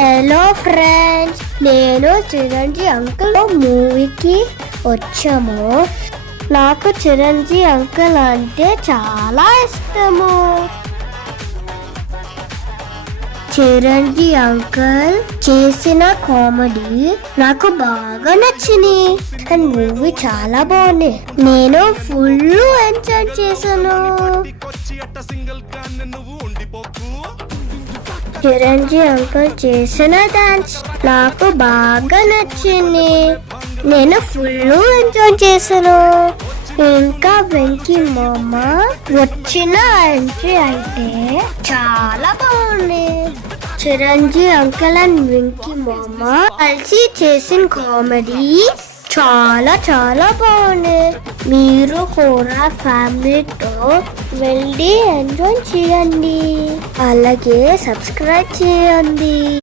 Hello friends, నేను Chiranjeevi uncle మూవీకి వచ్చాము. నాకు చిరంజీవి అంకుల్ అంటే చాలా ఇష్టము. చిరంజీవి అంకుల్ చేసిన కామెడీ నాకు బాగా నచ్చింది. అండ్ మూవీ చాలా బాగుంది. నేను ఫుల్ ఎంజాయ్ చేశాను. చిరంజీవి అంకుల్ చేసిన డాన్స్ నాకు బాగా నచ్చింది. నేను ఫుల్ ఎంజాయ్ చేశాను. ఇంకా వెంకీ మామ వచ్చిన ఎంట్రీ అయితే చాలా బాగుంది. చిరంజీవి అంకుల్ అండ్ వెంకీ మామ కలిసి చేసిన కామెడీ చాలా చాలా బాగుంది. మీరు కూడా ఫ్యామిలీతో వెళ్ళి ఎంజాయ్ చేయండి. అలాగే సబ్స్క్రైబ్ చేయండి.